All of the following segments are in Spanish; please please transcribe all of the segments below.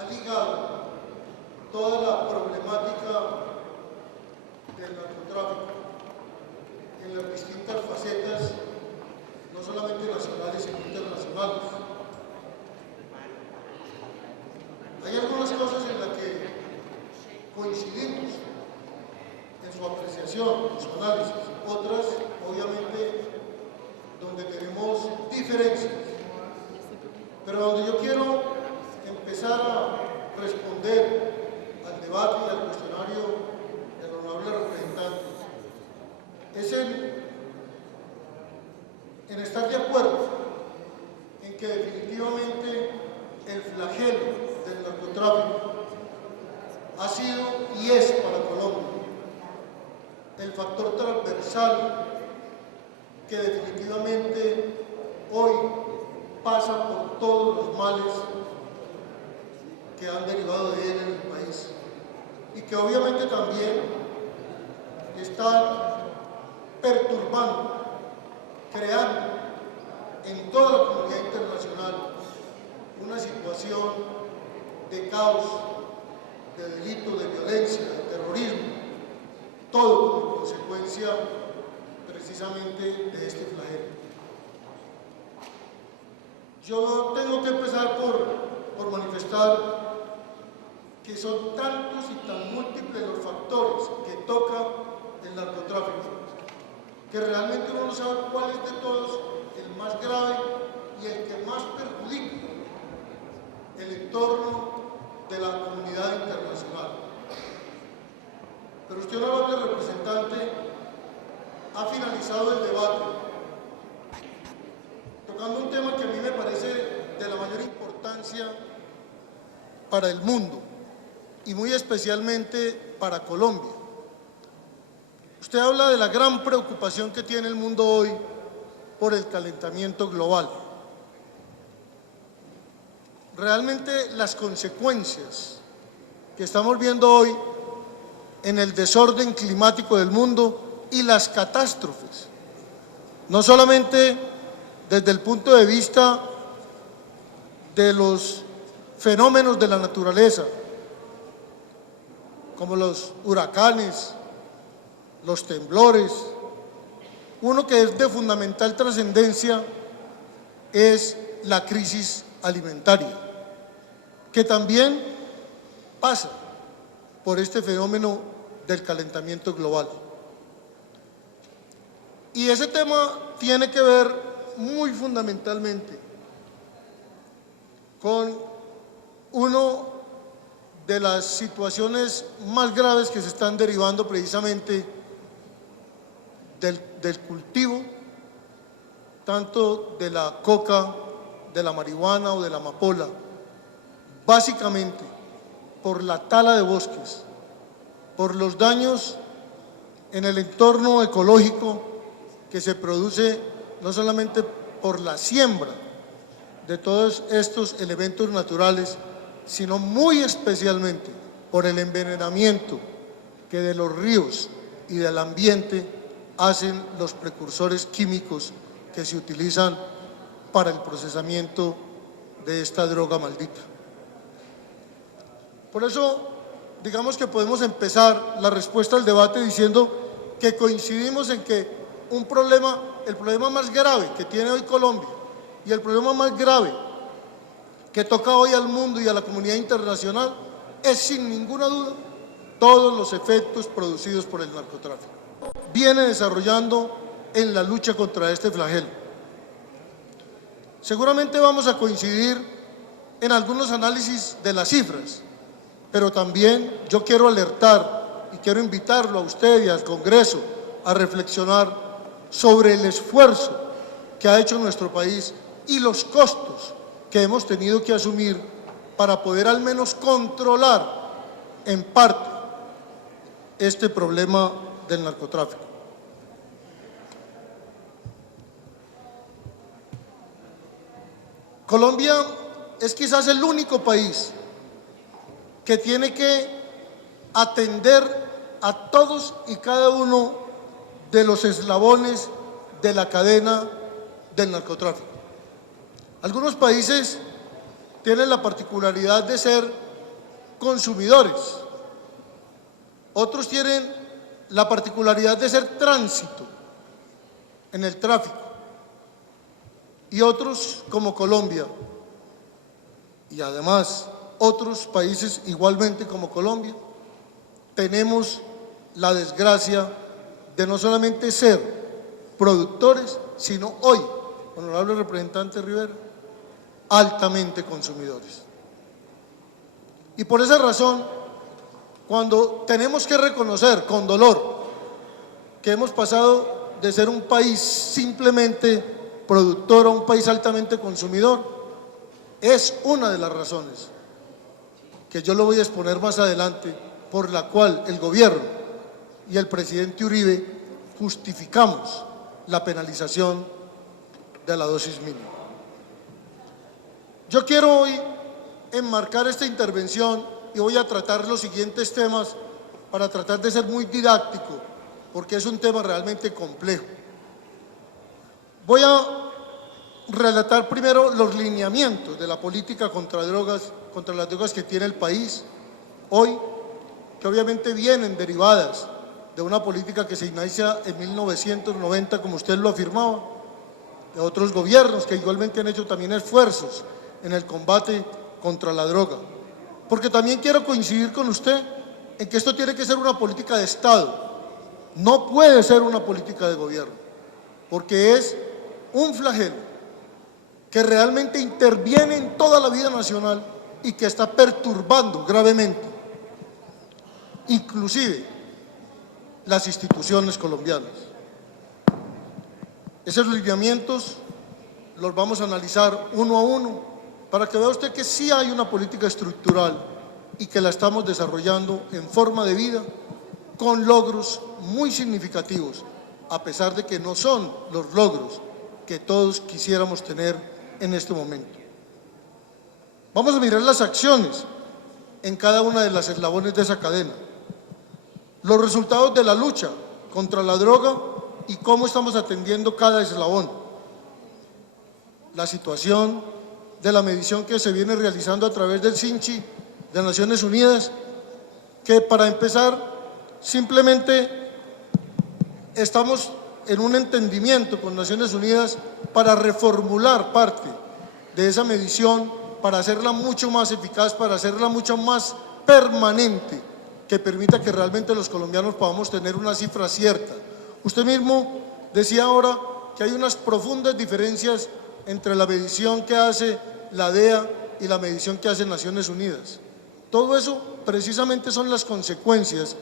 ha ligado toda la problemática del narcotráfico en las distintas facetas, no solamente nacionales sino internacionales. Hay algunas cosas en las que coincidimos en su apreciación, en su análisis, otras obviamente donde tenemos diferencias, pero donde yo quiero empezar a responder al debate y al cuestionario del honorable representante es en estar de acuerdo en que definitivamente el flagelo del narcotráfico ha sido y es para Colombia el factor transversal que definitivamente hoy pasa por todos los males que han derivado de él en el país y que obviamente también están perturbando, creando en toda la comunidad internacional una situación de caos, de delito, de violencia, de terrorismo, todo como consecuencia precisamente de este flagelo. Yo tengo que empezar por manifestar que son tantos y tan múltiples los factores que toca el narcotráfico, que realmente uno no sabe cuál es de todos el más grave y el que más perjudica el entorno de la comunidad internacional. Pero usted, honorable representante, ha finalizado el debate tocando un tema que a mí me parece de la mayor importancia para el mundo y muy especialmente para Colombia. Usted habla de la gran preocupación que tiene el mundo hoy por el calentamiento global. Realmente las consecuencias que estamos viendo hoy en el desorden climático del mundo y las catástrofes, no solamente desde el punto de vista de los fenómenos de la naturaleza, como los huracanes, los temblores, uno que es de fundamental trascendencia es la crisis alimentaria, que también pasa por este fenómeno del calentamiento global. Y ese tema tiene que ver muy fundamentalmente con una de las situaciones más graves que se están derivando precisamente del cultivo, tanto de la coca, de la marihuana o de la amapola, básicamente por la tala de bosques, por los daños en el entorno ecológico que se produce no solamente por la siembra de todos estos elementos naturales, sino muy especialmente por el envenenamiento que de los ríos y del ambiente hacen los precursores químicos que se utilizan para el procesamiento de esta droga maldita. Por eso, digamos que podemos empezar la respuesta al debate diciendo que coincidimos en que el problema más grave que tiene hoy Colombia y el problema más grave que toca hoy al mundo y a la comunidad internacional es sin ninguna duda todos los efectos producidos por el narcotráfico. Viene desarrollando en la lucha contra este flagelo. Seguramente vamos a coincidir en algunos análisis de las cifras, pero también yo quiero alertar y quiero invitarlo a usted y al Congreso a reflexionar sobre el esfuerzo que ha hecho nuestro país y los costos que hemos tenido que asumir para poder al menos controlar en parte este problema del narcotráfico. Colombia es quizás el único país que tiene que atender a todos y cada uno de los eslabones de la cadena del narcotráfico. Algunos países tienen la particularidad de ser consumidores. Otros tienen la particularidad de ser tránsito en el tráfico. Y otros, como Colombia, y además otros países igualmente como Colombia, tenemos la desgracia de no solamente ser productores, sino hoy, honorable representante Rivera, altamente consumidores. Y por esa razón, cuando tenemos que reconocer con dolor que hemos pasado de ser un país simplemente productor a un país altamente consumidor, es una de las razones que yo lo voy a exponer más adelante, por la cual el gobierno y el presidente Uribe justificamos la penalización de la dosis mínima. Yo quiero hoy enmarcar esta intervención y voy a tratar los siguientes temas para tratar de ser muy didáctico, porque es un tema realmente complejo. Voy a relatar primero los lineamientos de la política contra las drogas que tiene el país hoy, que obviamente vienen derivadas de una política que se inicia en 1990, como usted lo afirmaba, de otros gobiernos que igualmente han hecho también esfuerzos en el combate contra la droga. Porque también quiero coincidir con usted en que esto tiene que ser una política de Estado, no puede ser una política de gobierno, porque es un flagelo que realmente interviene en toda la vida nacional y que está perturbando gravemente, inclusive las instituciones colombianas. Esos lineamientos los vamos a analizar uno a uno para que vea usted que sí hay una política estructural y que la estamos desarrollando en forma de vida con logros muy significativos, a pesar de que no son los logros que todos quisiéramos tener en este momento. Vamos a mirar las acciones en cada una de las eslabones de esa cadena, los resultados de la lucha contra la droga y cómo estamos atendiendo cada eslabón, la situación de la medición que se viene realizando a través del SINCHI de Naciones Unidas, que para empezar simplemente estamos en un entendimiento con Naciones Unidas para reformular parte de esa medición, para hacerla mucho más eficaz, para hacerla mucho más permanente, que permita que realmente los colombianos podamos tener una cifra cierta. Usted mismo decía ahora que hay unas profundas diferencias entre la medición que hace la DEA y la medición que hace Naciones Unidas. Todo eso precisamente son las consecuencias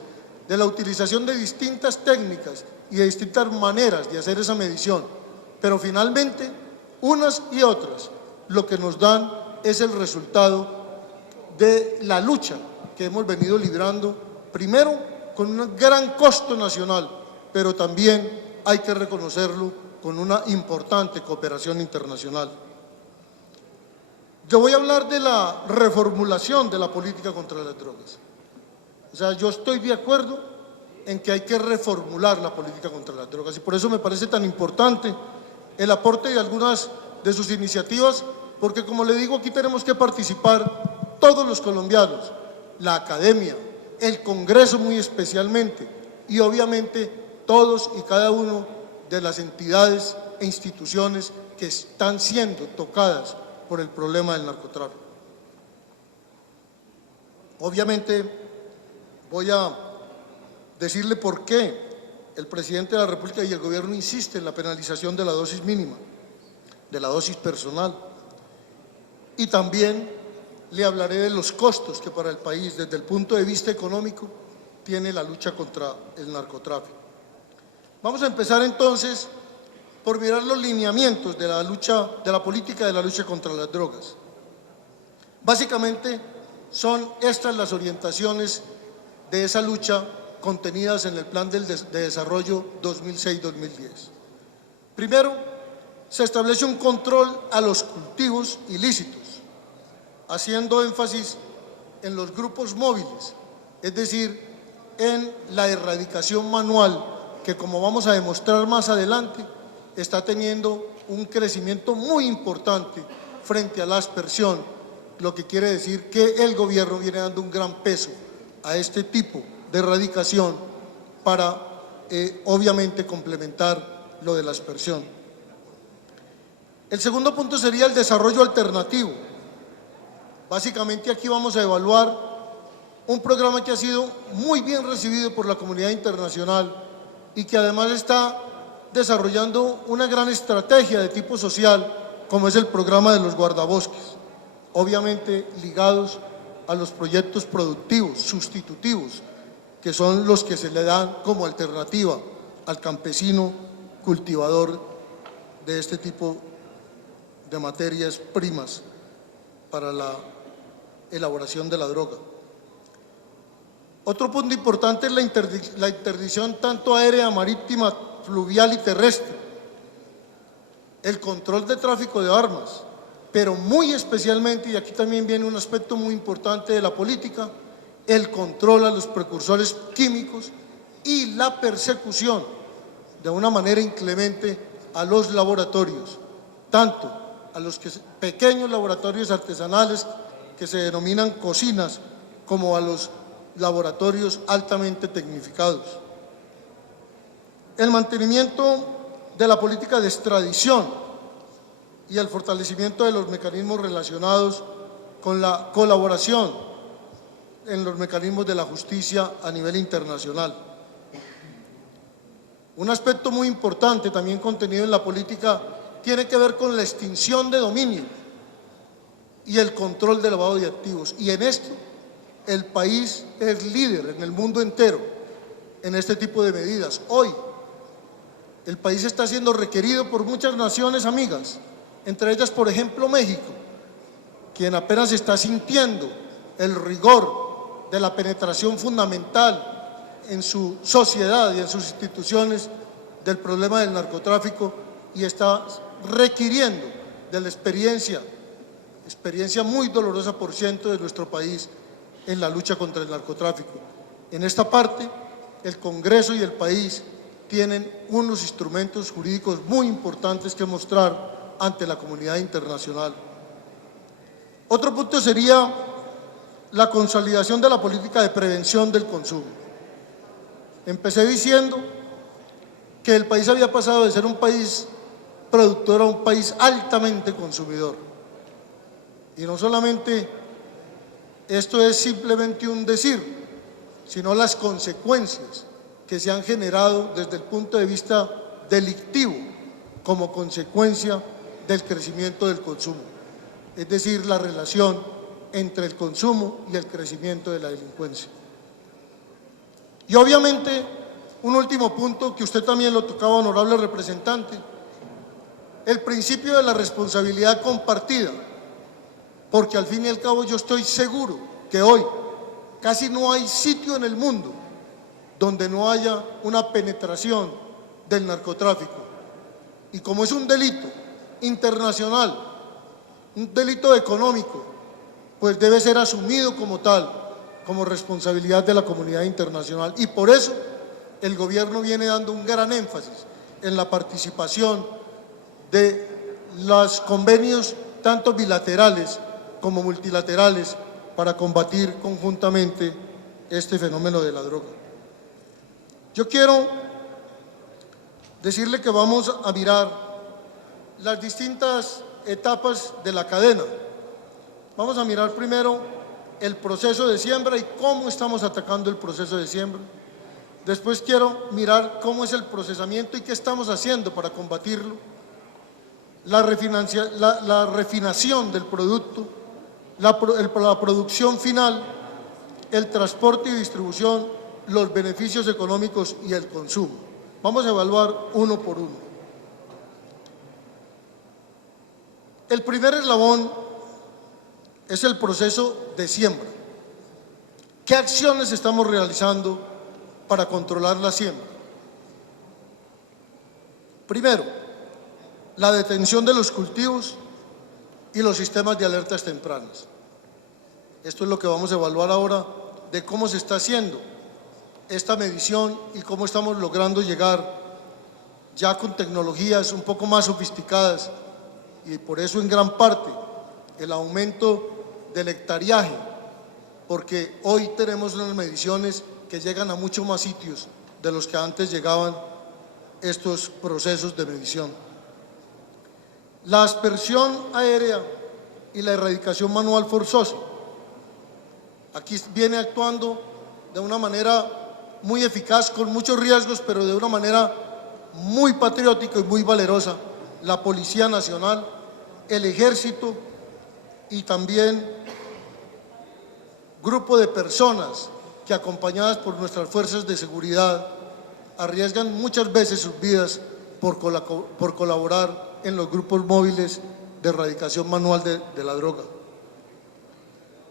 de la utilización de distintas técnicas y de distintas maneras de hacer esa medición, pero finalmente unas y otras lo que nos dan es el resultado de la lucha que hemos venido librando, primero con un gran costo nacional, pero también hay que reconocerlo con una importante cooperación internacional. Yo voy a hablar de la reformulación de la política contra las drogas. O sea, yo estoy de acuerdo en que hay que reformular la política contra las drogas y por eso me parece tan importante el aporte de algunas de sus iniciativas, porque como le digo, aquí tenemos que participar todos los colombianos, la academia, el Congreso muy especialmente y obviamente todos y cada uno de las entidades e instituciones que están siendo tocadas por el problema del narcotráfico. Obviamente voy a decirle por qué el presidente de la República y el gobierno insisten en la penalización de la dosis mínima, de la dosis personal, y también le hablaré de los costos que para el país, desde el punto de vista económico, tiene la lucha contra el narcotráfico. Vamos a empezar entonces por mirar los lineamientos de la lucha, de la política de la lucha contra las drogas. Básicamente son estas las orientaciones de esa lucha contenidas en el Plan de Desarrollo 2006-2010. Primero, se establece un control a los cultivos ilícitos, haciendo énfasis en los grupos móviles, es decir, en la erradicación manual, que como vamos a demostrar más adelante, está teniendo un crecimiento muy importante frente a la aspersión lo que quiere decir que el gobierno viene dando un gran peso a este tipo de erradicación para, obviamente, complementar lo de la aspersión. El segundo punto sería el desarrollo alternativo. Básicamente aquí vamos a evaluar un programa que ha sido muy bien recibido por la comunidad internacional y que además está desarrollando una gran estrategia de tipo social, como es el programa de los guardabosques, obviamente ligados a los proyectos productivos, sustitutivos, que son los que se le dan como alternativa al campesino cultivador de este tipo de materias primas para la elaboración de la droga. Otro punto importante es la interdicción tanto aérea, marítima, fluvial y terrestre, el control de tráfico de armas, pero muy especialmente, y aquí también viene un aspecto muy importante de la política, el control a los precursores químicos y la persecución de una manera inclemente a los laboratorios, tanto a los pequeños laboratorios artesanales que se denominan cocinas, como a los laboratorios altamente tecnificados. El mantenimiento de la política de extradición y el fortalecimiento de los mecanismos relacionados con la colaboración en los mecanismos de la justicia a nivel internacional. Un aspecto muy importante también contenido en la política tiene que ver con la extinción de dominio y el control del lavado de activos. Y en esto el país es líder en el mundo entero en este tipo de medidas. Hoy el país está siendo requerido por muchas naciones amigas, entre ellas, por ejemplo, México, quien apenas está sintiendo el rigor de la penetración fundamental en su sociedad y en sus instituciones del problema del narcotráfico y está requiriendo de la experiencia muy dolorosa, por ciento, de nuestro país en la lucha contra el narcotráfico. En esta parte, el Congreso y el país tienen unos instrumentos jurídicos muy importantes que mostrar ante la comunidad internacional. Otro punto sería la consolidación de la política de prevención del consumo. Empecé diciendo que el país había pasado de ser un país productor a un país altamente consumidor. Y no solamente esto es simplemente un decir, sino las consecuencias que se han generado desde el punto de vista delictivo como consecuencia del crecimiento del consumo, es decir, la relación entre el consumo y el crecimiento de la delincuencia. Y obviamente, un último punto que usted también lo tocaba, honorable representante, el principio de la responsabilidad compartida, porque al fin y al cabo yo estoy seguro que hoy casi no hay sitio en el mundo donde no haya una penetración del narcotráfico. Y como es un delito internacional, un delito económico, pues debe ser asumido como tal, como responsabilidad de la comunidad internacional. Y por eso el gobierno viene dando un gran énfasis en la participación de los convenios tanto bilaterales como multilaterales para combatir conjuntamente este fenómeno de la droga. Yo quiero decirle que vamos a mirar las distintas etapas de la cadena. Vamos a mirar primero el proceso de siembra y cómo estamos atacando el proceso de siembra. Después quiero mirar cómo es el procesamiento y qué estamos haciendo para combatirlo. La refinación del producto, la producción final, el transporte y distribución, los beneficios económicos y el consumo. Vamos a evaluar uno por uno. El primer eslabón es el proceso de siembra. ¿Qué acciones estamos realizando para controlar la siembra? Primero, la detención de los cultivos y los sistemas de alertas tempranas. Esto es lo que vamos a evaluar ahora, de cómo se está haciendo esta medición y cómo estamos logrando llegar ya con tecnologías un poco más sofisticadas, y por eso en gran parte el aumento del hectariaje, porque hoy tenemos unas mediciones que llegan a muchos más sitios de los que antes llegaban estos procesos de medición. La aspersión aérea y la erradicación manual forzosa. Aquí viene actuando de una manera muy eficaz, con muchos riesgos, pero de una manera muy patriótica y muy valerosa, la Policía Nacional, el Ejército y también grupo de personas que, acompañadas por nuestras fuerzas de seguridad, arriesgan muchas veces sus vidas por colaborar en los grupos móviles de erradicación manual de la droga.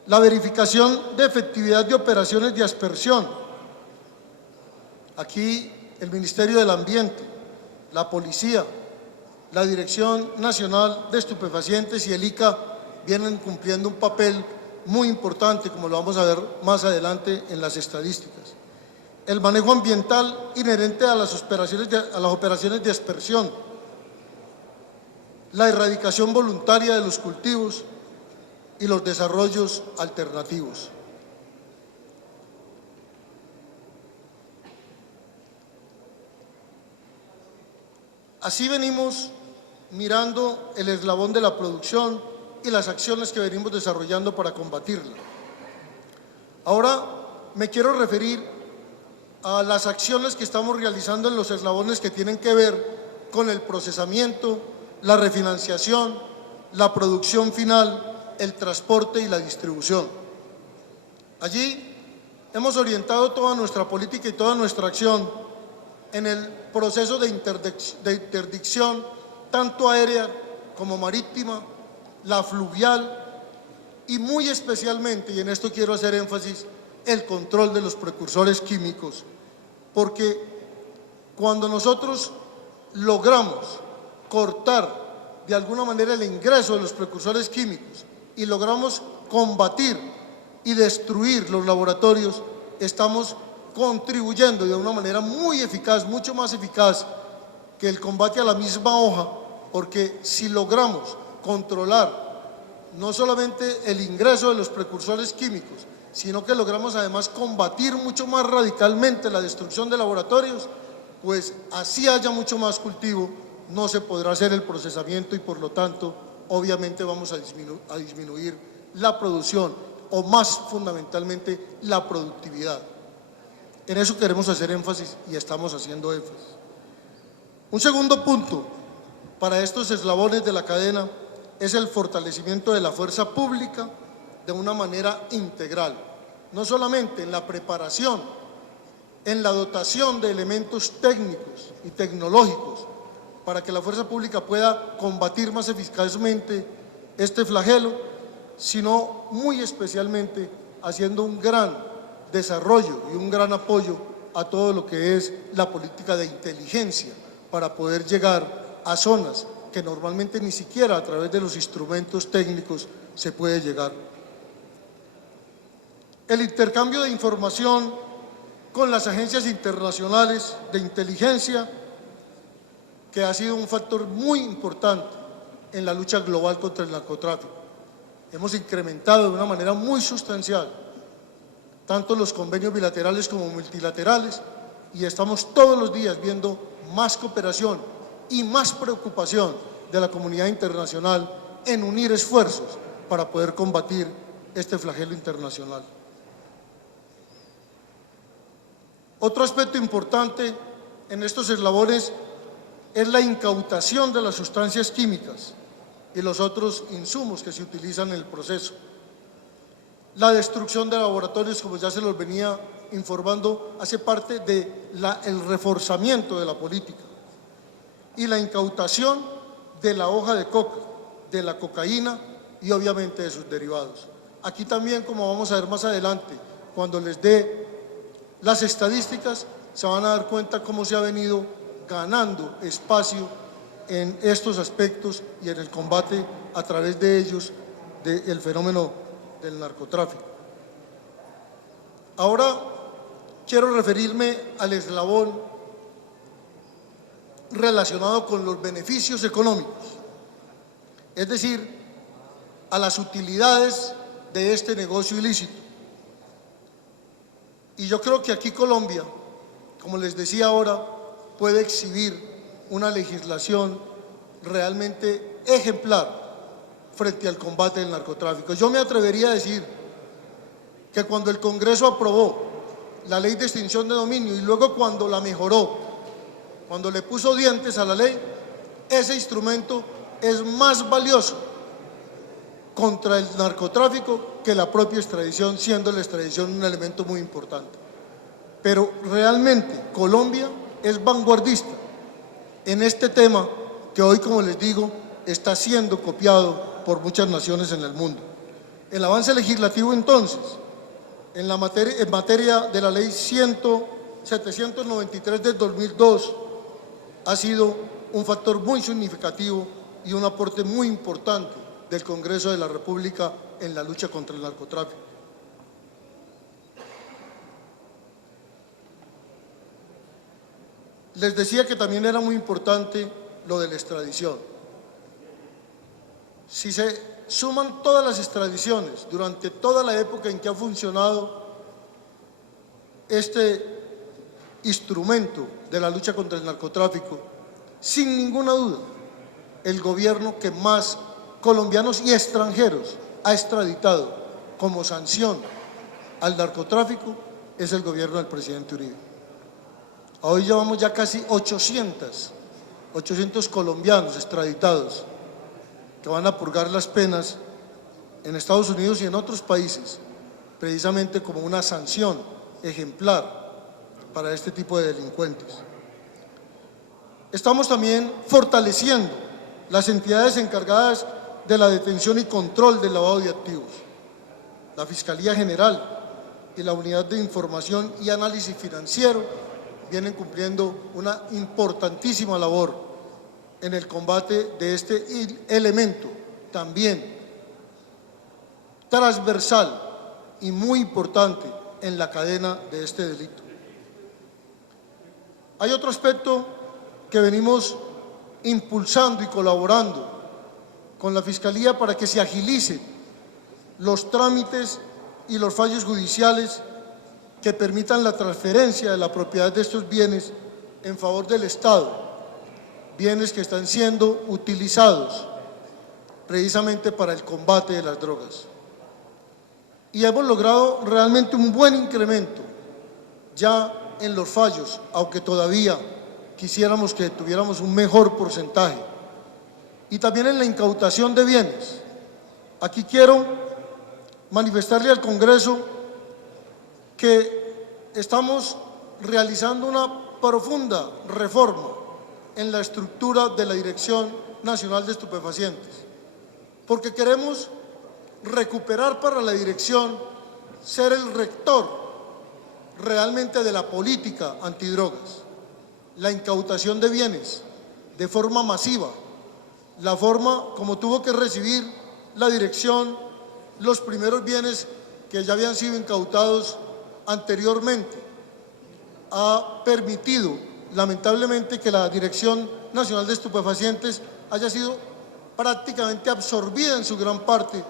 La verificación de efectividad de operaciones de aspersión. Aquí el Ministerio del Ambiente, la Policía, la Dirección Nacional de Estupefacientes y el ICA vienen cumpliendo un papel muy importante, como lo vamos a ver más adelante en las estadísticas. El manejo ambiental inherente a las operaciones de aspersión, la erradicación voluntaria de los cultivos y los desarrollos alternativos. Así venimos mirando el eslabón de la producción y las acciones que venimos desarrollando para combatirla. Ahora me quiero referir a las acciones que estamos realizando en los eslabones que tienen que ver con el procesamiento, la refinanciación, la producción final, el transporte y la distribución. Allí hemos orientado toda nuestra política y toda nuestra acción en el proceso de interdicción, tanto aérea como marítima, la fluvial y muy especialmente, y en esto quiero hacer énfasis, el control de los precursores químicos, porque cuando nosotros logramos cortar de alguna manera el ingreso de los precursores químicos y logramos combatir y destruir los laboratorios, estamos contribuyendo de una manera muy eficaz, mucho más eficaz que el combate a la misma hoja, porque si logramos controlar no solamente el ingreso de los precursores químicos, sino que logramos además combatir mucho más radicalmente la destrucción de laboratorios, pues así haya mucho más cultivo, no se podrá hacer el procesamiento y por lo tanto obviamente vamos a disminuir la producción o más fundamentalmente la productividad. En eso queremos hacer énfasis y estamos haciendo énfasis. Un segundo punto para estos eslabones de la cadena es el fortalecimiento de la fuerza pública de una manera integral, no solamente en la preparación, en la dotación de elementos técnicos y tecnológicos para que la fuerza pública pueda combatir más eficazmente este flagelo, sino muy especialmente haciendo un gran desarrollo y un gran apoyo a todo lo que es la política de inteligencia para poder llegar a zonas que normalmente ni siquiera a través de los instrumentos técnicos se puede llegar. El intercambio de información con las agencias internacionales de inteligencia, que ha sido un factor muy importante en la lucha global contra el narcotráfico. Hemos incrementado de una manera muy sustancial tanto los convenios bilaterales como multilaterales y estamos todos los días viendo más cooperación y más preocupación de la comunidad internacional en unir esfuerzos para poder combatir este flagelo internacional. Otro aspecto importante en estos eslabones es la incautación de las sustancias químicas y los otros insumos que se utilizan en el proceso. La destrucción de laboratorios, como ya se los venía informando, hace parte del reforzamiento de la política. Y la incautación de la hoja de coca, de la cocaína y obviamente de sus derivados. Aquí también, como vamos a ver más adelante, cuando les dé las estadísticas, se van a dar cuenta cómo se ha venido ganando espacio en estos aspectos y en el combate a través de ellos del fenómeno del narcotráfico. Ahora quiero referirme al eslabón relacionado con los beneficios económicos, es decir, a las utilidades de este negocio ilícito. Y yo creo que aquí Colombia, como les decía ahora, puede exhibir una legislación realmente ejemplar frente al combate del narcotráfico. Yo me atrevería a decir que cuando el Congreso aprobó la ley de extinción de dominio y luego cuando la mejoró, cuando le puso dientes a la ley, ese instrumento es más valioso contra el narcotráfico que la propia extradición, siendo la extradición un elemento muy importante. Pero realmente Colombia es vanguardista en este tema que hoy, como les digo, está siendo copiado por muchas naciones en el mundo. El avance legislativo entonces, en materia de la ley 793 del 2002, ha sido un factor muy significativo y un aporte muy importante del Congreso de la República en la lucha contra el narcotráfico. Les decía que también era muy importante lo de la extradición. Si se suman todas las extradiciones durante toda la época en que ha funcionado este instrumento de la lucha contra el narcotráfico, sin ninguna duda, el gobierno que más colombianos y extranjeros ha extraditado como sanción al narcotráfico es el gobierno del presidente Uribe. Hoy llevamos ya casi 800 colombianos extraditados que van a purgar las penas en Estados Unidos y en otros países, precisamente como una sanción ejemplar para este tipo de delincuentes. Estamos también fortaleciendo las entidades encargadas de la detención y control del lavado de activos. La Fiscalía General y la Unidad de Información y Análisis Financiero vienen cumpliendo una importantísima labor en el combate de este elemento también transversal y muy importante en la cadena de este delito. Hay otro aspecto que venimos impulsando y colaborando con la Fiscalía para que se agilicen los trámites y los fallos judiciales que permitan la transferencia de la propiedad de estos bienes en favor del Estado, bienes que están siendo utilizados precisamente para el combate de las drogas. Y hemos logrado realmente un buen incremento ya en los fallos, aunque todavía quisiéramos que tuviéramos un mejor porcentaje. Y también en la incautación de bienes. Aquí quiero manifestarle al Congreso que estamos realizando una profunda reforma en la estructura de la Dirección Nacional de Estupefacientes, porque queremos recuperar para la dirección ser el rector realmente de la política antidrogas, la incautación de bienes de forma masiva, la forma como tuvo que recibir la dirección los primeros bienes que ya habían sido incautados anteriormente, ha permitido lamentablemente que la Dirección Nacional de Estupefacientes haya sido prácticamente absorbida en su gran parte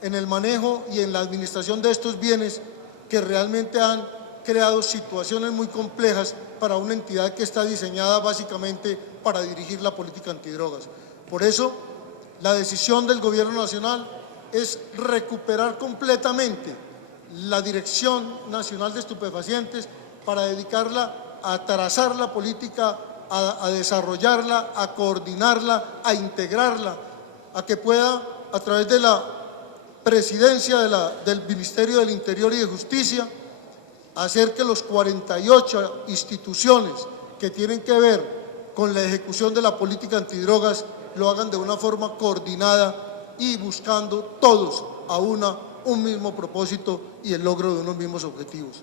en el manejo y en la administración de estos bienes que realmente han creado situaciones muy complejas para una entidad que está diseñada básicamente para dirigir la política antidrogas. Por eso, la decisión del Gobierno Nacional es recuperar completamente la Dirección Nacional de Estupefacientes para dedicarla a trazar la política, a desarrollarla, a coordinarla, a integrarla, a que pueda, a través de la presidencia del Ministerio del Interior y de Justicia, hacer que los 48 instituciones que tienen que ver con la ejecución de la política antidrogas lo hagan de una forma coordinada y buscando todos a un mismo propósito y el logro de unos mismos objetivos.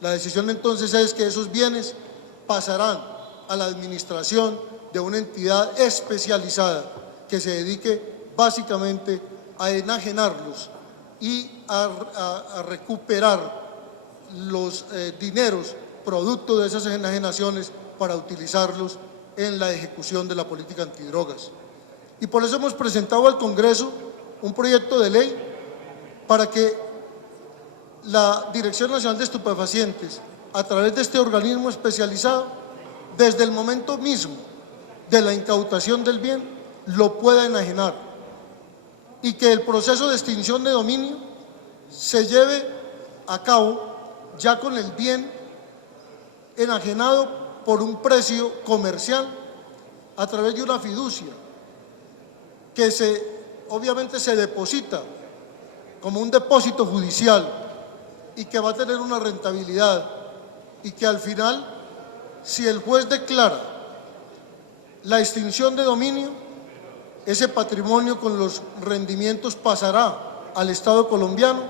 La decisión entonces es que esos bienes pasarán a la administración de una entidad especializada que se dedique básicamente a enajenarlos y a recuperar los dineros producto de esas enajenaciones para utilizarlos en la ejecución de la política antidrogas. Y por eso hemos presentado al Congreso un proyecto de ley para que la Dirección Nacional de Estupefacientes, a través de este organismo especializado, desde el momento mismo de la incautación del bien, lo pueda enajenar y que el proceso de extinción de dominio se lleve a cabo ya con el bien enajenado por un precio comercial a través de una fiducia que obviamente se deposita como un depósito judicial y que va a tener una rentabilidad y que al final, si el juez declara la extinción de dominio, ese patrimonio con los rendimientos pasará al Estado colombiano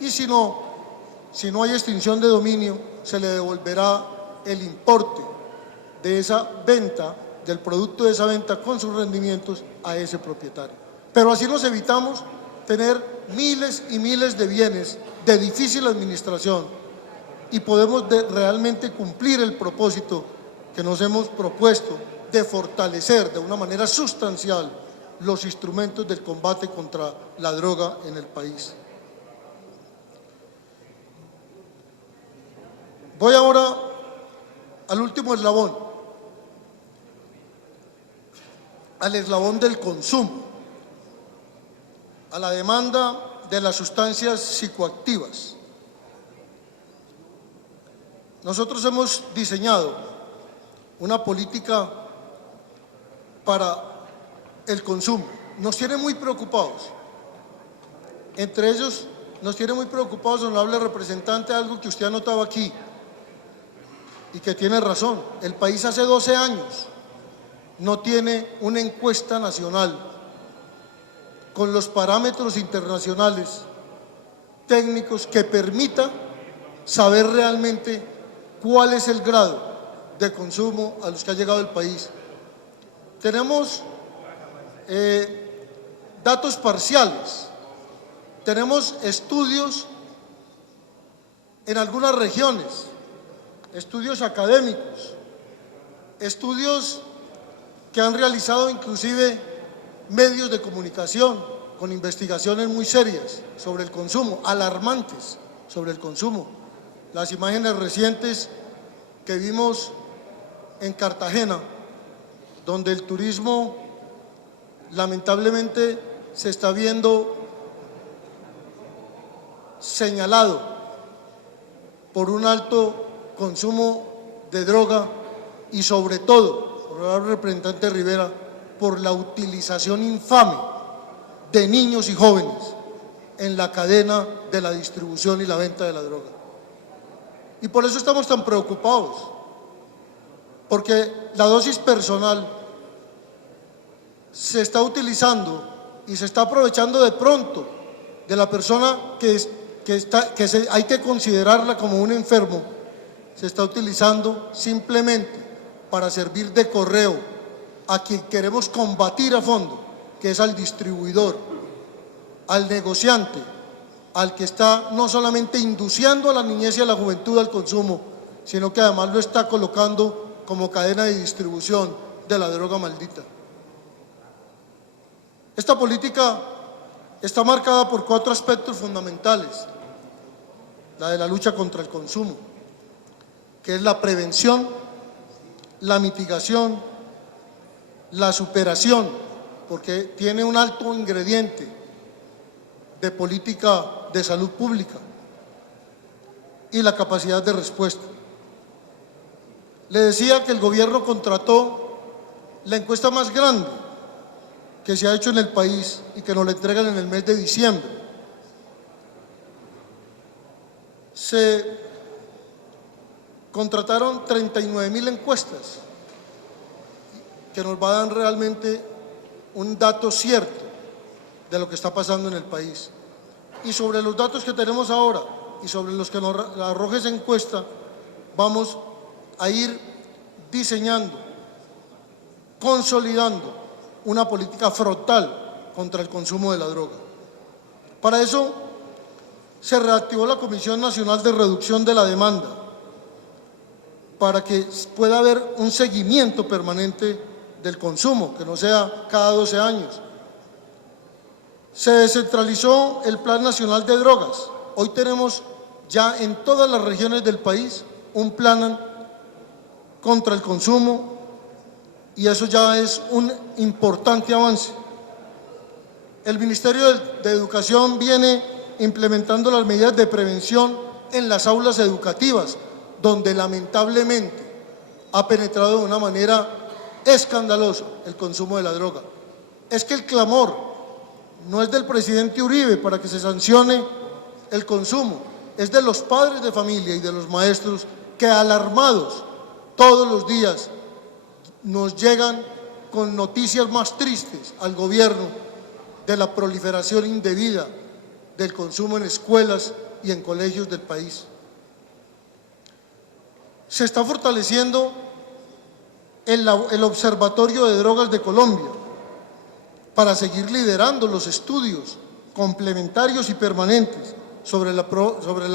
y si no hay extinción de dominio, se le devolverá el importe de esa venta, del producto de esa venta con sus rendimientos a ese propietario. Pero así nos evitamos tener miles y miles de bienes de difícil administración y podemos realmente cumplir el propósito que nos hemos propuesto de fortalecer de una manera sustancial los instrumentos del combate contra la droga en el país. Voy ahora al último eslabón, al eslabón del consumo, a la demanda de las sustancias psicoactivas. Nosotros hemos diseñado una política para el consumo. Nos tiene muy preocupados. Entre ellos, nos tiene muy preocupados, honorable representante, algo que usted ha notado aquí y que tiene razón. El país hace 12 años no tiene una encuesta nacional con los parámetros internacionales técnicos que permita saber realmente cuál es el grado de consumo a los que ha llegado el país. Tenemos datos parciales, tenemos estudios en algunas regiones, estudios académicos, estudios que han realizado inclusive medios de comunicación con investigaciones muy serias sobre el consumo, alarmantes sobre el consumo. Las imágenes recientes que vimos en Cartagena, donde el turismo lamentablemente se está viendo señalado por un alto consumo de droga y sobre todo, honorable representante Rivera, por la utilización infame de niños y jóvenes en la cadena de la distribución y la venta de la droga. Y por eso estamos tan preocupados, porque la dosis personal se está utilizando y se está aprovechando de pronto de la persona hay que considerarla como un enfermo, se está utilizando simplemente para servir de correo a quien queremos combatir a fondo, que es al distribuidor, al negociante, al que está no solamente induciendo a la niñez y a la juventud al consumo, sino que además lo está colocando como cadena de distribución de la droga maldita. Esta política está marcada por 4 aspectos fundamentales. La de la lucha contra el consumo, que es la prevención, la mitigación, la superación, porque tiene un alto ingrediente de política de salud pública, y la capacidad de respuesta. Le decía que el gobierno contrató la encuesta más grande que se ha hecho en el país y que nos la entregan en el mes de diciembre. Se contrataron 39.000 encuestas que nos van a dar realmente un dato cierto de lo que está pasando en el país. Y sobre los datos que tenemos ahora y sobre los que nos arroja esa encuesta, vamos a ir diseñando, consolidando una política frontal contra el consumo de la droga. Para eso se reactivó la Comisión Nacional de Reducción de la Demanda, para que pueda haber un seguimiento permanente del consumo, que no sea cada 12 años. Se descentralizó el Plan Nacional de Drogas. Hoy tenemos ya en todas las regiones del país un plan contra el consumo y eso ya es un importante avance. El Ministerio de Educación viene implementando las medidas de prevención en las aulas educativas, donde lamentablemente ha penetrado de una manera escandalosa el consumo de la droga. Es que el clamor no es del presidente Uribe para que se sancione el consumo, es de los padres de familia y de los maestros que, alarmados todos los días, nos llegan con noticias más tristes al gobierno de la proliferación indebida del consumo en escuelas y en colegios del país. Se está fortaleciendo el Observatorio de Drogas de Colombia para seguir liderando los estudios complementarios y permanentes sobre la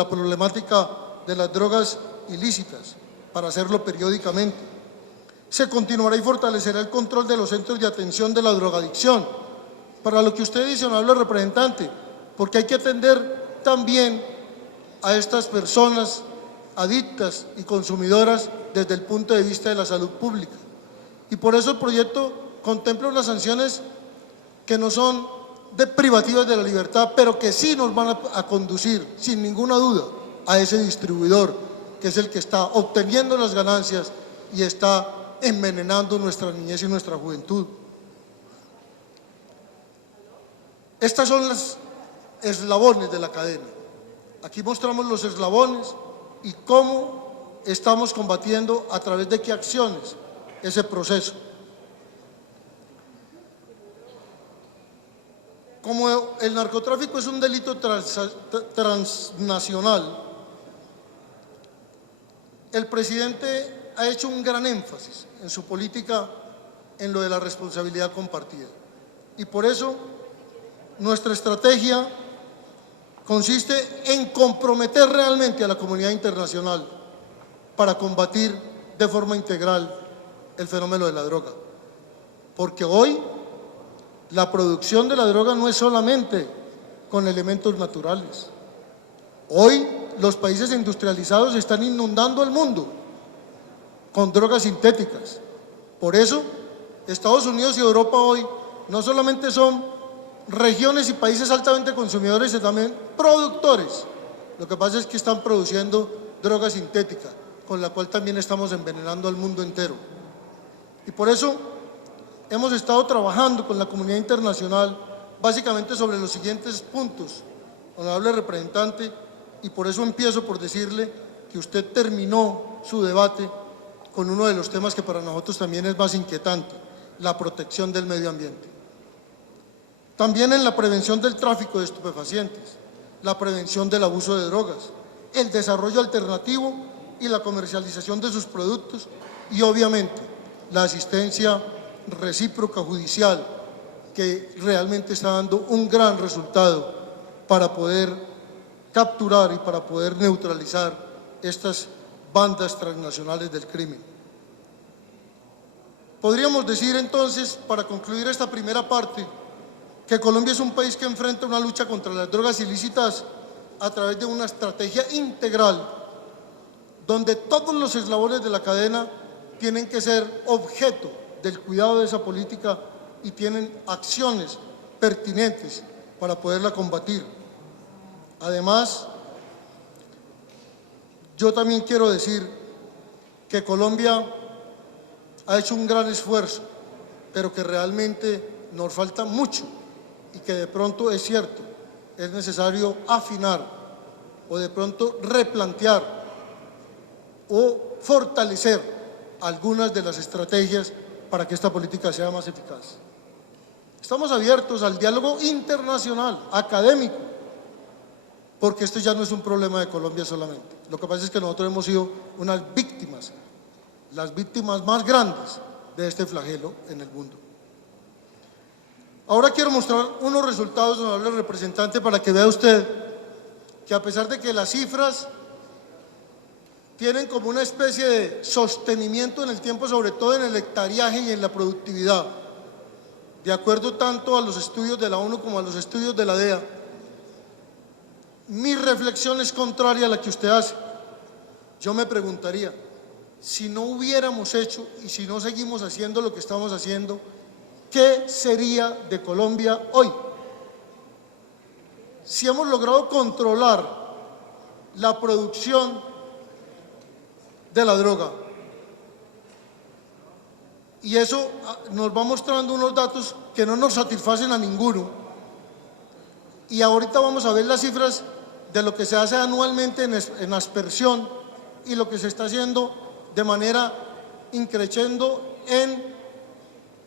problemática de las drogas ilícitas, para hacerlo periódicamente. Se continuará y fortalecerá el control de los centros de atención de la drogadicción, para lo que usted dice, honorable representante, porque hay que atender también a estas personas adictas y consumidoras desde el punto de vista de la salud pública. Y por eso el proyecto contempla unas sanciones que no son privativas de la libertad, pero que sí nos van a conducir, sin ninguna duda, a ese distribuidor, que es el que está obteniendo las ganancias y está envenenando nuestra niñez y nuestra juventud. Estas son las eslabones de la cadena. Aquí mostramos los eslabones y cómo estamos combatiendo, a través de qué acciones, ese proceso. Como el narcotráfico es un delito transnacional, el presidente ha hecho un gran énfasis en su política en lo de la responsabilidad compartida. Y por eso nuestra estrategia consiste en comprometer realmente a la comunidad internacional para combatir de forma integral el fenómeno de la droga. Porque hoy la producción de la droga no es solamente con elementos naturales. Hoy los países industrializados están inundando el mundo con drogas sintéticas. Por eso Estados Unidos y Europa hoy no solamente son regiones y países altamente consumidores, sino también productores. Lo que pasa es que están produciendo droga sintética, con la cual también estamos envenenando al mundo entero. Y por eso hemos estado trabajando con la comunidad internacional básicamente sobre los siguientes puntos, honorable representante, y por eso empiezo por decirle que usted terminó su debate con uno de los temas que para nosotros también es más inquietante: la protección del medio ambiente. También en la prevención del tráfico de estupefacientes, la prevención del abuso de drogas, el desarrollo alternativo y la comercialización de sus productos y obviamente la asistencia recíproca judicial, que realmente está dando un gran resultado para poder capturar y para poder neutralizar estas bandas transnacionales del crimen. Podríamos decir entonces, para concluir esta primera parte, que Colombia es un país que enfrenta una lucha contra las drogas ilícitas a través de una estrategia integral, donde todos los eslabones de la cadena tienen que ser objeto del cuidado de esa política y tienen acciones pertinentes para poderla combatir. Además, yo también quiero decir que Colombia ha hecho un gran esfuerzo, pero que realmente nos falta mucho y que de pronto es cierto, es necesario afinar o de pronto replantear o fortalecer algunas de las estrategias para que esta política sea más eficaz. Estamos abiertos al diálogo internacional, académico, porque esto ya no es un problema de Colombia solamente. Lo que pasa es que nosotros hemos sido unas víctimas, las víctimas más grandes de este flagelo en el mundo. Ahora quiero mostrar unos resultados, honorable representante, para que vea usted que a pesar de que las cifras tienen como una especie de sostenimiento en el tiempo, sobre todo en el hectareaje y en la productividad, de acuerdo tanto a los estudios de la ONU como a los estudios de la DEA, mi reflexión es contraria a la que usted hace. Yo me preguntaría, si no hubiéramos hecho y si no seguimos haciendo lo que estamos haciendo, ¿qué sería de Colombia hoy? Si hemos logrado controlar la producción de la droga, y eso nos va mostrando unos datos que no nos satisfacen a ninguno, y ahorita vamos a ver las cifras de lo que se hace anualmente en aspersión y lo que se está haciendo de manera increciendo en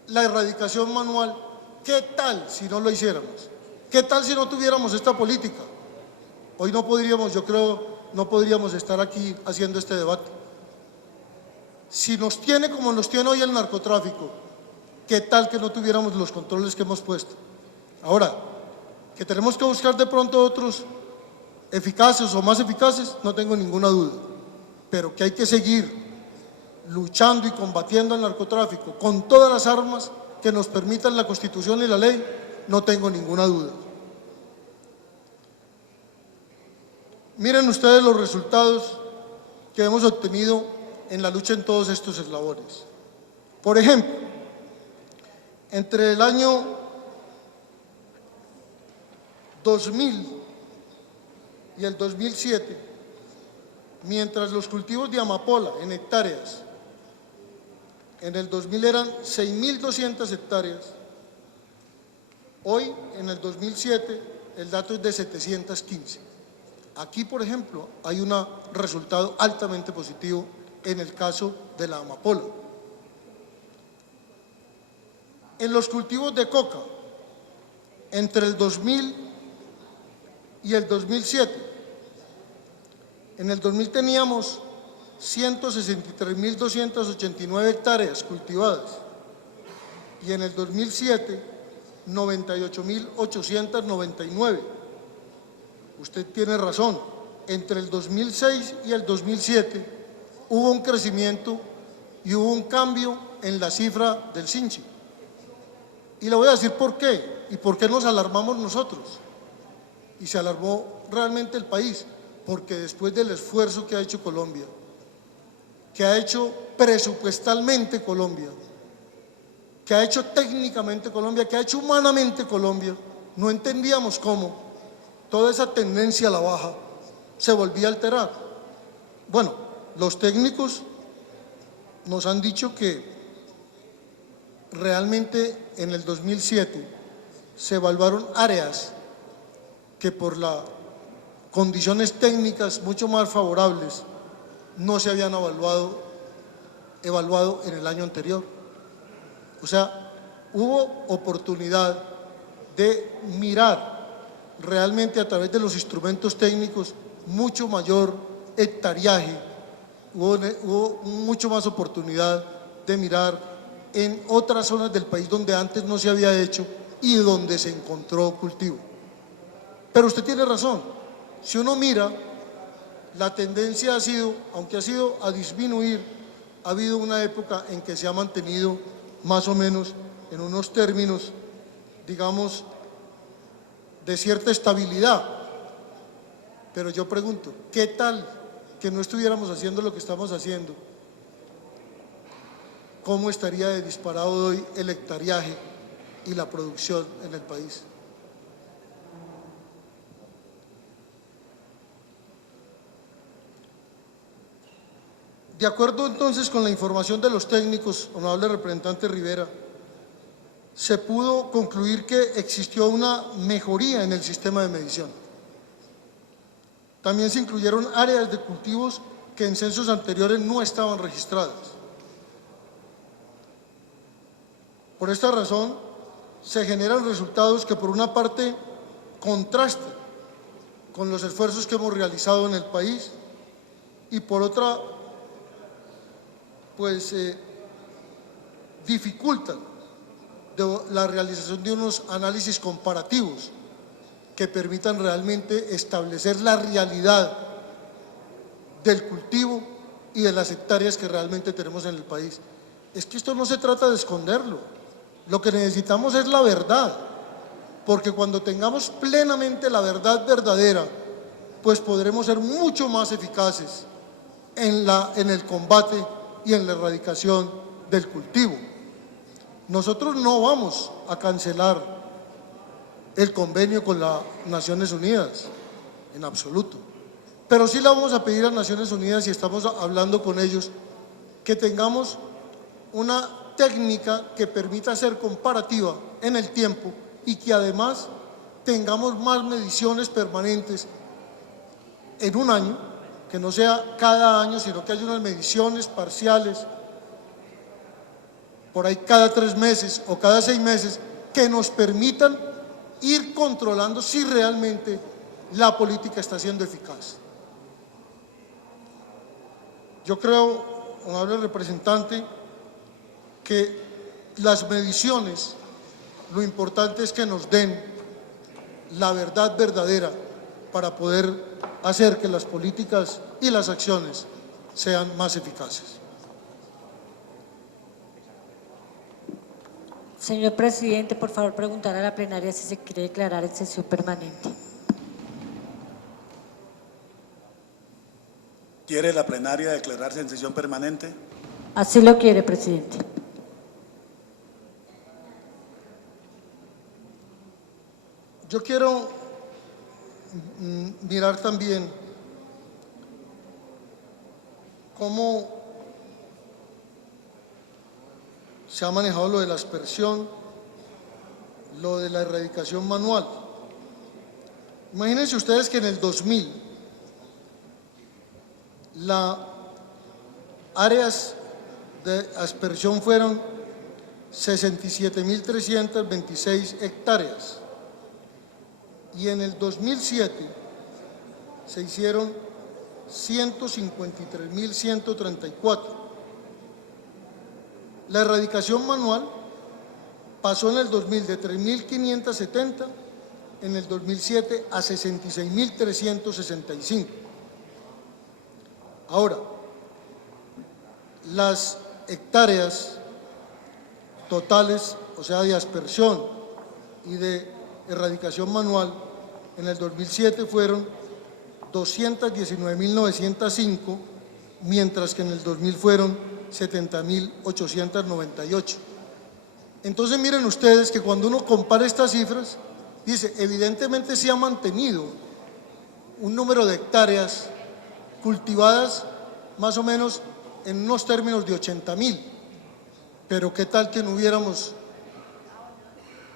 la erradicación manual. ¿Qué tal si no lo hiciéramos? ¿Qué tal si no tuviéramos esta política? Hoy no podríamos, yo creo, no podríamos estar aquí haciendo este debate. Si nos tiene como nos tiene hoy el narcotráfico, ¿qué tal que no tuviéramos los controles que hemos puesto? Ahora, que tenemos que buscar de pronto otros eficaces o más eficaces, no tengo ninguna duda, pero que hay que seguir luchando y combatiendo el narcotráfico con todas las armas que nos permitan la Constitución y la ley, no tengo ninguna duda. Miren ustedes los resultados que hemos obtenido en la lucha en todos estos eslabones. Por ejemplo, entre el año 2000 y el 2007, mientras los cultivos de amapola en hectáreas, en el 2000 eran 6.200 hectáreas, hoy en el 2007 el dato es de 715. Aquí, por ejemplo, hay un resultado altamente positivo en el caso de la amapola. En los cultivos de coca, entre el 2000 y el 2007, en el 2000 teníamos 163.289 hectáreas cultivadas y en el 2007 98.899. Usted tiene razón, entre el 2006 y el 2007 hubo un crecimiento y hubo un cambio en la cifra del Sinchi. Y le voy a decir por qué y por qué nos alarmamos nosotros. Y se alarmó realmente el país, porque después del esfuerzo que ha hecho Colombia, que ha hecho presupuestalmente Colombia, que ha hecho técnicamente Colombia, que ha hecho humanamente Colombia, no entendíamos cómo toda esa tendencia a la baja se volvía a alterar. Bueno, los técnicos nos han dicho que realmente en el 2007 se evaluaron áreas que por las condiciones técnicas mucho más favorables no se habían evaluado en el año anterior. O sea, hubo oportunidad de mirar realmente a través de los instrumentos técnicos mucho mayor hectareaje, hubo mucho más oportunidad de mirar en otras zonas del país donde antes no se había hecho y donde se encontró cultivo. Pero usted tiene razón, si uno mira, la tendencia ha sido, aunque ha sido a disminuir, ha habido una época en que se ha mantenido más o menos en unos términos, digamos, de cierta estabilidad. Pero yo pregunto, ¿qué tal que no estuviéramos haciendo lo que estamos haciendo? ¿Cómo estaría de disparado hoy el hectareaje y la producción en el país? De acuerdo entonces con la información de los técnicos, honorable representante Rivera, se pudo concluir que existió una mejoría en el sistema de medición. También se incluyeron áreas de cultivos que en censos anteriores no estaban registradas. Por esta razón, se generan resultados que por una parte contrastan con los esfuerzos que hemos realizado en el país y por otra, pues dificultan la realización de unos análisis comparativos que permitan realmente establecer la realidad del cultivo y de las hectáreas que realmente tenemos en el país. Es que esto no se trata de esconderlo, Lo que necesitamos es la verdad, porque cuando tengamos plenamente la verdad verdadera, pues podremos ser mucho más eficaces en el combate y en la erradicación del cultivo. Nosotros no vamos a cancelar el convenio con las Naciones Unidas, en absoluto. Pero sí le vamos a pedir a Naciones Unidas, y estamos hablando con ellos, que tengamos una técnica que permita ser comparativa en el tiempo y que además tengamos más mediciones permanentes en un año, que no sea cada año, sino que haya unas mediciones parciales, por ahí cada 3 meses o cada 6 meses, que nos permitan ir controlando si realmente la política está siendo eficaz. Yo creo, honorable representante, que las mediciones, lo importante es que nos den la verdad verdadera para poder hacer que las políticas y las acciones sean más eficaces. Señor presidente, por favor, preguntar a la plenaria si se quiere declarar en sesión permanente. ¿Quiere la plenaria declararse en sesión permanente? Así lo quiere, presidente. Yo quiero mirar también cómo se ha manejado lo de la aspersión, lo de la erradicación manual. Imagínense ustedes que en el 2000 las áreas de aspersión fueron 67.326 hectáreas y en el 2007 se hicieron 153.134. La erradicación manual pasó en el 2000 de 3.570, en el 2007 a 66.365. Ahora, las hectáreas totales, o sea, de aspersión y de erradicación manual, en el 2007 fueron 219.905, mientras que en el 2000 fueron 70.898. Entonces miren ustedes que cuando uno compara estas cifras, dice, evidentemente se ha mantenido un número de hectáreas cultivadas más o menos en unos términos de 80.000, pero qué tal que no hubiéramos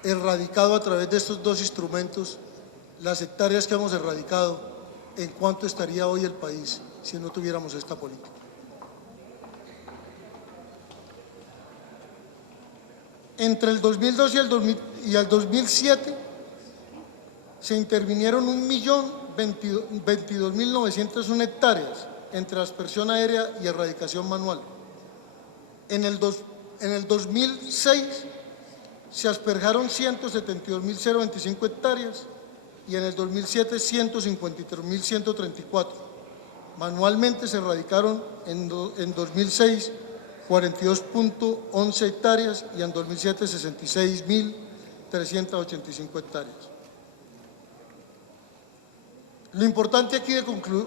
erradicado a través de estos dos instrumentos las hectáreas que hemos erradicado, ¿en cuánto estaría hoy el país si no tuviéramos esta política? Entre el 2002 y el 2007 se intervinieron 1.022.901 hectáreas entre aspersión aérea y erradicación manual. En el 2006 se asperjaron 172.025 hectáreas y en el 2007 153.134. Manualmente se erradicaron en 2006 42.11 hectáreas y en 2007 66.385 hectáreas. Lo importante aquí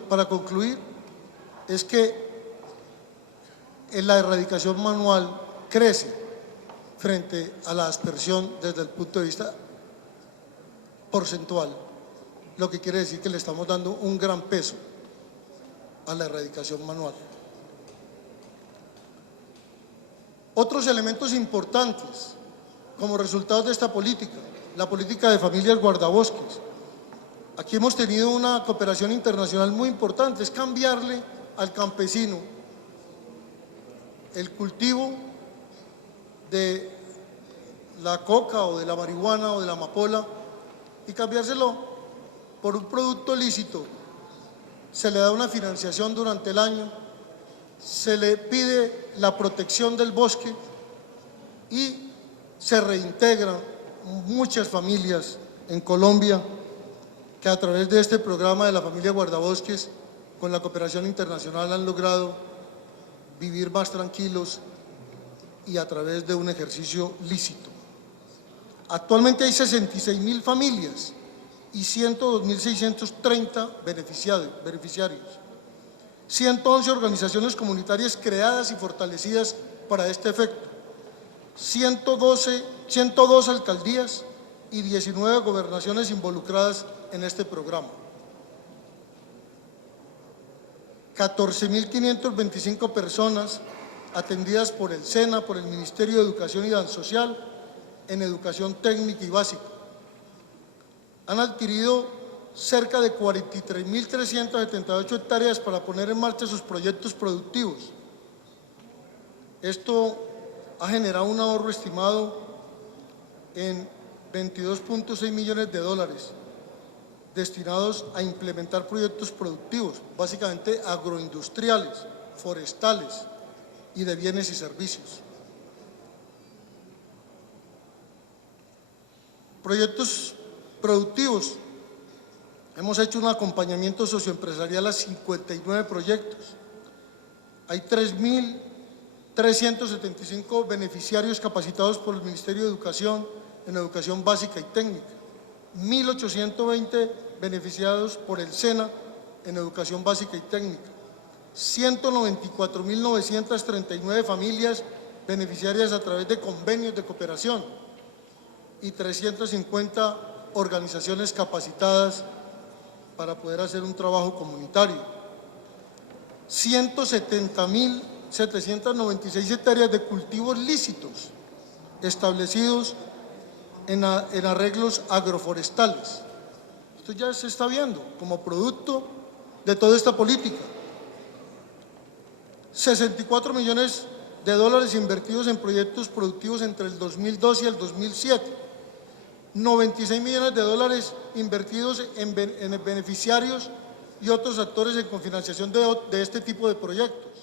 para concluir es que la erradicación manual crece frente a la aspersión desde el punto de vista porcentual, lo que quiere decir que le estamos dando un gran peso a la erradicación manual. Otros elementos importantes como resultado de esta política, la política de familias guardabosques. Aquí hemos tenido una cooperación internacional muy importante, es cambiarle al campesino el cultivo de la coca o de la marihuana o de la amapola y cambiárselo por un producto lícito. Se le da una financiación durante el año, se le pide la protección del bosque y se reintegran muchas familias en Colombia que a través de este programa de la familia guardabosques con la cooperación internacional han logrado vivir más tranquilos y a través de un ejercicio lícito. Actualmente hay 66.000 familias y 102.630 beneficiarios. 111 organizaciones comunitarias creadas y fortalecidas para este efecto. 102 alcaldías y 19 gobernaciones involucradas en este programa. 14.525 personas atendidas por el SENA, por el Ministerio de Educación y Social, en educación técnica y básica. Han adquirido cerca de 43.378 hectáreas para poner en marcha sus proyectos productivos. Esto ha generado un ahorro estimado en 22.6 millones de dólares destinados a implementar proyectos productivos, básicamente agroindustriales, forestales y de bienes y servicios. Proyectos productivos. Hemos hecho un acompañamiento socioempresarial a 59 proyectos. Hay 3.375 beneficiarios capacitados por el Ministerio de Educación en educación básica y técnica. 1.820 beneficiados por el SENA en educación básica y técnica. 194.939 familias beneficiarias a través de convenios de cooperación y 350 organizaciones capacitadas para poder hacer un trabajo comunitario. 170.796 hectáreas de cultivos lícitos establecidos en arreglos agroforestales. Esto ya se está viendo como producto de toda esta política. 64 millones de dólares invertidos en proyectos productivos entre el 2002 y el 2007. 96 millones de dólares invertidos en beneficiarios y otros actores en cofinanciación de este tipo de proyectos.